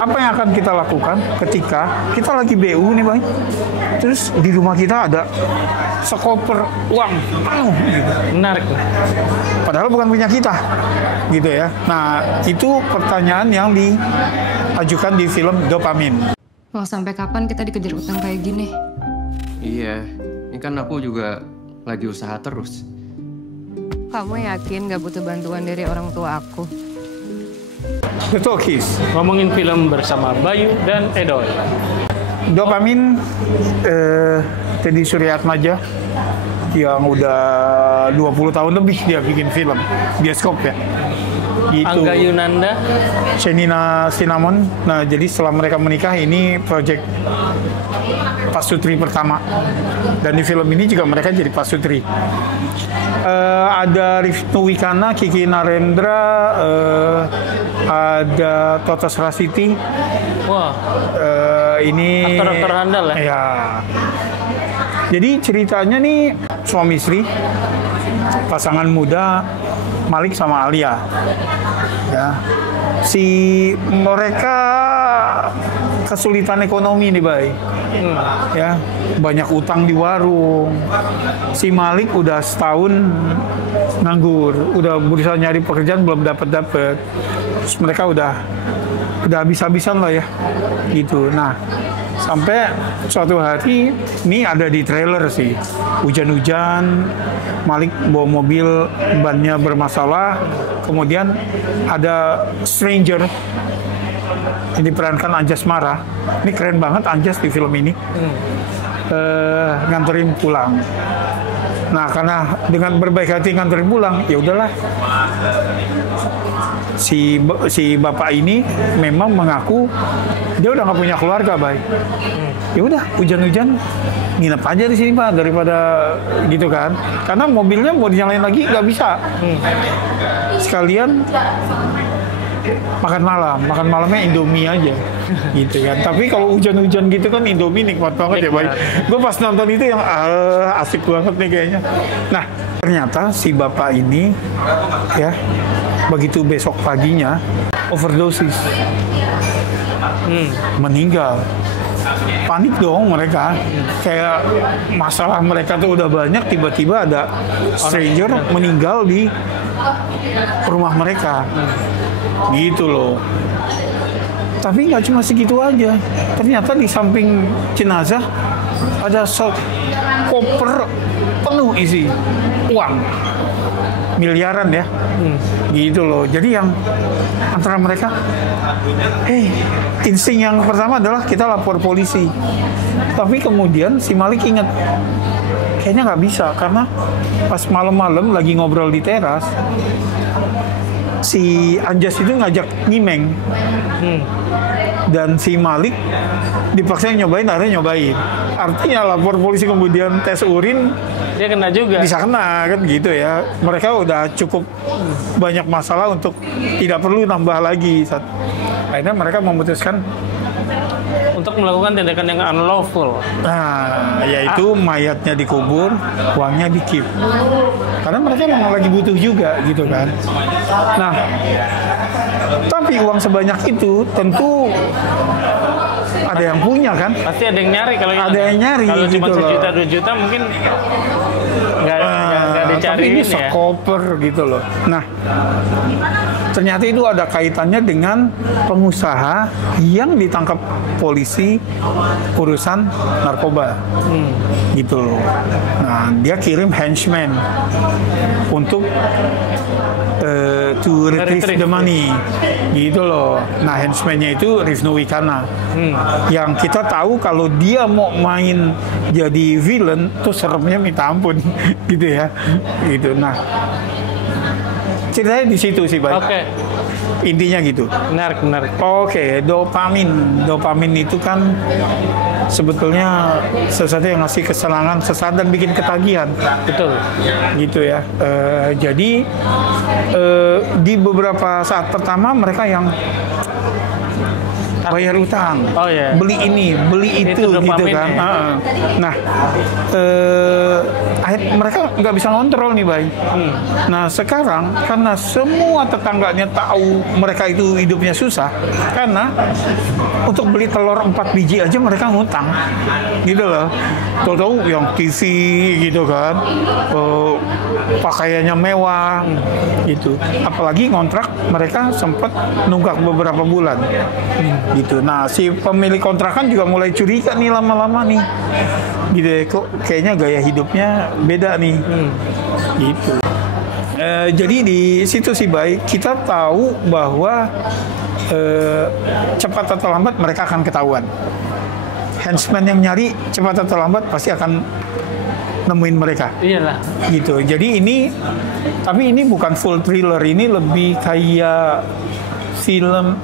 Apa yang akan kita lakukan ketika kita lagi BU nih Bang? Terus di rumah kita ada sekoper uang penuh gitu. Menarik. Padahal bukan punya kita, gitu ya. Nah, itu pertanyaan yang diajukan di film Dopamin. Mau sampai kapan kita dikejar utang kayak gini? Iya, ini kan aku juga lagi usaha terus. Kamu yakin gak butuh bantuan dari orang tua aku? Betul, Kis. Ngomongin film bersama Bayu dan Edoy. Dopamin, Teddy Suryatmaja yang udah 20 tahun lebih dia bikin film bioskop ya. Gitu. Angga Yunanda, Shenina Cinnamon. Nah, jadi setelah mereka menikah ini proyek pasutri pertama. Dan di film ini juga mereka jadi pasutri. Ada Rifnu Wikana, Kiki Narendra, ada Totos Rasiti. wah, Ini aktor-aktor handal ya? Ya. Jadi ceritanya nih suami istri, pasangan muda Malik sama Alia. Ya. Si mereka kesulitan ekonomi nih, Bay. Ya, banyak utang di warung. Si Malik udah setahun nganggur, udah berusaha nyari pekerjaan belum dapat. Terus mereka udah habis-habisan lah ya. Gitu. Nah, sampai suatu hari, ini ada di trailer sih, hujan-hujan, Malik bawa mobil, bannya bermasalah, kemudian ada stranger, yang diperankan Anjas Mara. Ini keren banget Anjas di film ini, nganterin pulang. Nah, karena dengan berbaik hati nganterin pulang, ya udahlah. Si bapak ini memang mengaku dia udah nggak punya keluarga, baik. Ya udah, hujan-hujan nginep aja di sini Pak, daripada gitu kan. Karena mobilnya mau dinyalain lagi nggak bisa. Sekalian makan malamnya Indomie aja gitu kan. Tapi kalau hujan-hujan gitu kan Indomie nikmat banget ya, baik. Gue pas nonton itu yang asik banget nih kayaknya. Nah, ternyata si bapak ini ya begitu besok paginya overdosis, meninggal. Panik dong mereka, kayak masalah mereka tuh udah banyak, tiba-tiba ada stranger meninggal di rumah mereka, gitu loh. Tapi nggak cuma segitu aja, ternyata di samping jenazah ada koper penuh isi uang miliaran ya, gitu loh. Jadi yang antara mereka, insting yang pertama adalah kita lapor polisi. Tapi kemudian si Malik ingat, kayaknya nggak bisa karena pas malam-malam lagi ngobrol di teras, si Anjas itu ngajak nyimeng. Dan si Malik dipaksa nyobain, akhirnya nyobain. Artinya lapor polisi kemudian tes urin, dia kena juga. Bisa kena kan gitu ya. Mereka udah cukup banyak masalah untuk tidak perlu nambah lagi. Akhirnya mereka memutuskan untuk melakukan tindakan yang unlawful. Nah, yaitu mayatnya dikubur, uangnya di-keep. Karena mereka memang lagi butuh juga gitu kan. Nah, tapi uang sebanyak itu tentu ada yang punya kan? Pasti ada yang nyari kalau ada yang nyari. Kalau gitu cuma sejuta 2 juta mungkin nggak dicari. Tapi ini ya. sekoper gitu loh. Nah, ternyata itu ada kaitannya dengan pengusaha yang ditangkap polisi urusan narkoba, gitu loh. Nah, dia kirim henchman untuk to retrieve the money, gitu loh. Nah, henchman-nya itu Rifnu Wikana, yang kita tahu kalau dia mau main jadi villain tuh seremnya minta ampun, gitu ya, gitu. Nah, ceritanya di situ sih, Bay. Oke. Intinya gitu. Menarik. Oke, dopamin itu kan sebetulnya sesuatu yang ngasih kesenangan sesaat dan bikin ketagihan. Betul. Gitu ya. Jadi di beberapa saat pertama mereka yang bayar utang, Oh, iya. beli ini, beli itu gitu dopamin kan. ya. Nah, mereka nggak bisa ngontrol nih, Bay. Nah, sekarang karena semua tetangganya tahu mereka itu hidupnya susah, karena untuk beli telur 4 biji aja mereka ngutang, gitu loh. Tahu-tahu yang TV gitu kan, pakaiannya mewah, gitu. Apalagi ngontrak mereka sempat nunggak beberapa bulan, gitu. Nah, si pemilik kontrakan juga mulai curiga nih lama-lama nih, gitu ya, kok kayaknya gaya hidupnya beda nih, gitu. Jadi di situ sih baik kita tahu bahwa cepat atau lambat mereka akan ketahuan. Henchman yang nyari cepat atau lambat pasti akan nemuin mereka. Iyalah. Gitu. Jadi tapi ini bukan full thriller, ini lebih kayak film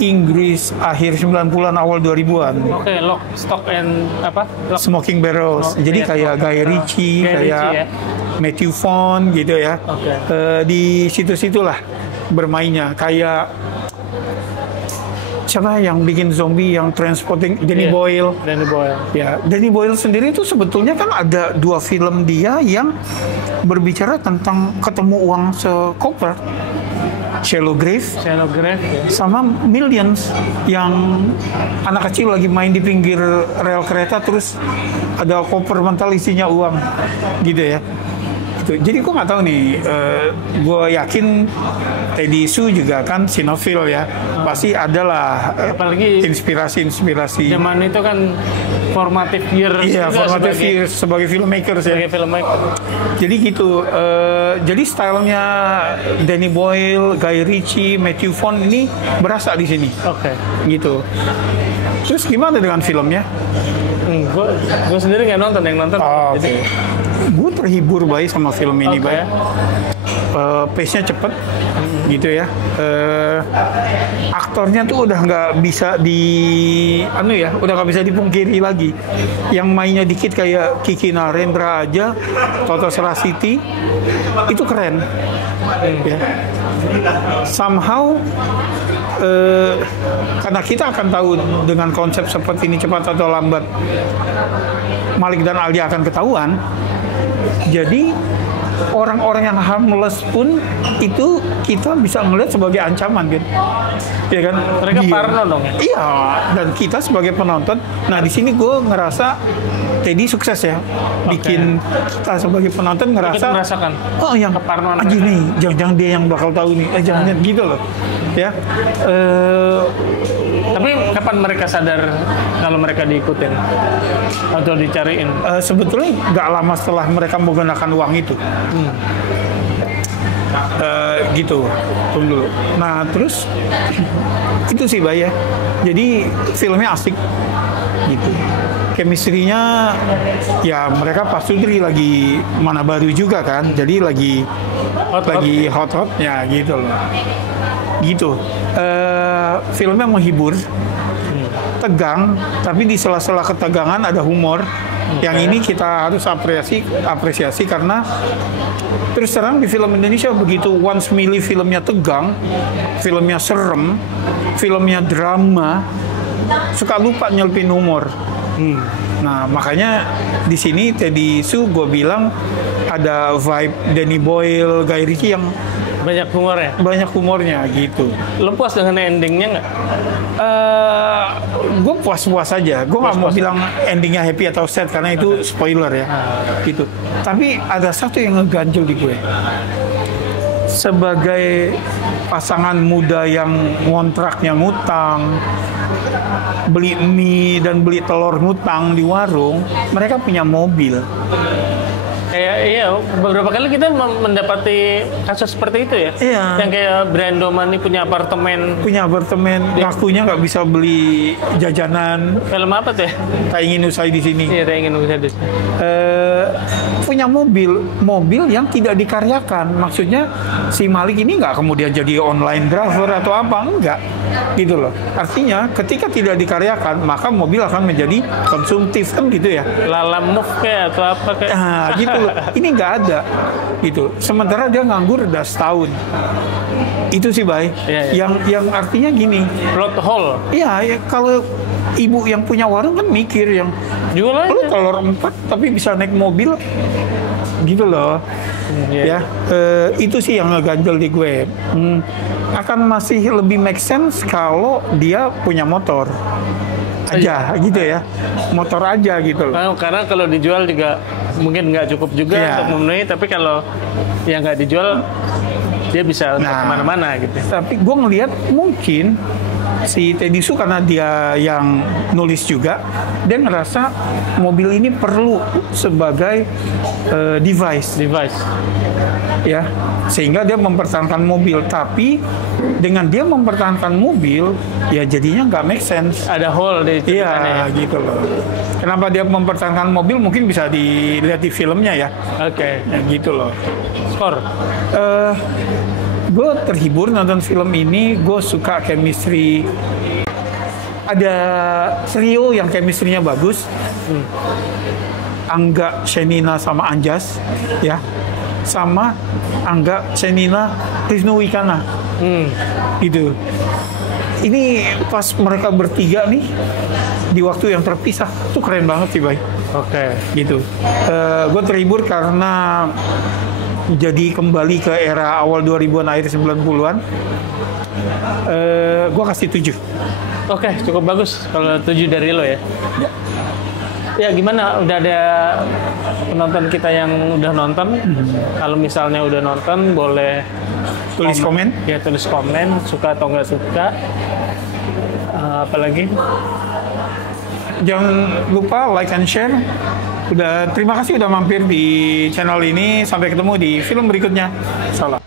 Inggris akhir 90-an awal 2000-an. Oke, Lock, Stock and apa? Smoking Barrels. Jadi iya, kayak Guy Ritchie, kayak ya. Matthew Vaughn gitu ya. Oke. Di situ-situlah bermainnya. Kayak siapa yang bikin zombie yang Transporting, Danny Iya, Boyle. Danny Boyle. Ya, Danny Boyle sendiri itu sebetulnya kan ada 2 film dia yang berbicara tentang ketemu uang sekoper. Shallow Grave Scenograph ya. sama Millions, yang anak kecil lagi main di pinggir rel kereta terus ada koper mental isinya uang gitu ya. Gitu. Jadi gue nggak tahu nih, gue yakin Teddy Su juga kan sinofil ya, pasti adalah Apalagi inspirasi. zaman itu kan formative year Iya, juga formative years sebagai filmmakers ya. sebagai filmmaker. Jadi gitu, jadi stylenya Danny Boyle, Guy Ritchie, Matthew Vaughn ini berasa di sini, Oke. gitu. Terus gimana dengan filmnya? Gue sendiri nggak nonton, yang nonton. Jadi, Gue terhibur baik sama film ini, oke. baik. Pace-nya cepet, gitu ya. Aktornya tuh udah nggak bisa udah nggak bisa dipungkiri lagi. Yang mainnya dikit kayak Kiki Narendra aja, Toto Sarasiti, itu keren. Ya. Somehow karena kita akan tahu dengan konsep seperti ini cepat atau lambat Malik dan Ali akan ketahuan. Jadi orang-orang yang harmless pun itu kita bisa melihat sebagai ancaman gitu. Ya kan? Mereka parno dong. Iya, dan kita sebagai penonton, nah di sini gue ngerasa Teddy sukses ya, bikin kita sebagai penonton Ikut ngerasa, merasakan. oh yang keparnoan aja nih, jangan-jangan dia yang bakal tahu nih, jangan gitu loh, ya. Tapi kapan mereka sadar kalau mereka diikutin atau dicariin? Sebetulnya nggak lama setelah mereka menggunakan uang itu. Gitu, tunggu dulu. Nah terus itu sih Bay ya. Jadi filmnya asik, gitu. Chemistry-nya ya mereka Pak Sudri lagi mana baru juga kan, jadi lagi hot-hotnya gitu loh. Gitu. Filmnya menghibur, tegang, tapi di sela-sela ketegangan ada humor. Yang ini kita harus apresiasi karena terus terang di film Indonesia begitu once milih filmnya tegang, filmnya serem, filmnya drama, suka lupa nyelipin humor. Nah makanya di sini Teddy Su gue bilang ada vibe Danny Boyle, Guy Ritchie yang Banyak humornya. banyak humornya gitu. Lo puas dengan endingnya nggak? Gue puas-puas aja. Gue nggak mau bilang endingnya happy atau sad karena itu spoiler ya, gitu. Tapi ada satu yang ngeganjel di gue. Sebagai pasangan muda yang ngontraknya ngutang, beli mie dan beli telur ngutang di warung, mereka punya mobil. Kayak iya, beberapa kali kita mendapati kasus seperti itu ya. Iya. Yang kayak Brando Mani punya apartemen. Ngakunya nggak bisa beli jajanan. Film apa tuh ya? Tak ingin usai di sini. Iya, saya ingin bisa di sini. Punya mobil yang tidak dikaryakan. Maksudnya si Malik ini nggak kemudian jadi online driver atau apa, enggak, gitu loh. Artinya ketika tidak dikaryakan maka mobil akan menjadi konsumtif kan gitu ya. Lala Move kayak atau apa kayak. Nah, gitu loh. Ini nggak ada, gitu. Sementara dia nganggur udah setahun, Itu sih, Bay. Iya. Yang artinya gini. Plot hole. Iya, ya, kalau ibu yang punya warung kan mikir yang Jual aja. lu telur 4 tapi bisa naik mobil gitu loh. Iya. Ya, itu sih yang ngeganjel di gue. Akan masih lebih make sense kalau dia punya motor aja gitu ya, motor aja gitu loh. Nah, karena kalau dijual juga mungkin nggak cukup juga Iya. untuk memenuhi, tapi kalau yang nggak dijual dia bisa untuk Nah. kemana-mana gitu. Tapi gue ngelihat mungkin si Teddy Su karena dia yang nulis juga, dia ngerasa mobil ini perlu sebagai device ya, sehingga dia mempertahankan mobil. Tapi dengan dia mempertahankan mobil, ya jadinya nggak make sense. Ada hole di ceritanya. Iya, gitu loh. Kenapa dia mempertahankan mobil mungkin bisa dilihat di filmnya ya. Oke. Ya gitu loh. Skor. Gue terhibur nonton film ini. Gue suka chemistry. Ada trio yang chemistry-nya bagus. Angga, Shenina sama Anjas, ya. Sama Angga, Shenina, Rizno Wikana. Gitu. Ini pas mereka bertiga nih di waktu yang terpisah, tuh keren banget sih, Bay. Oke. Gitu. Gue terhibur karena jadi kembali ke era awal 2000-an, akhir 90-an. Gue kasih 7. Oke, cukup bagus kalau 7 dari lo ya. Ya gimana? Udah ada penonton kita yang udah nonton? Kalau misalnya udah nonton, boleh Tulis komen. Ya, tulis komen, suka atau nggak suka. Apalagi? Jangan lupa like and share. Terima kasih udah mampir di channel ini. Sampai ketemu di film berikutnya. Salam.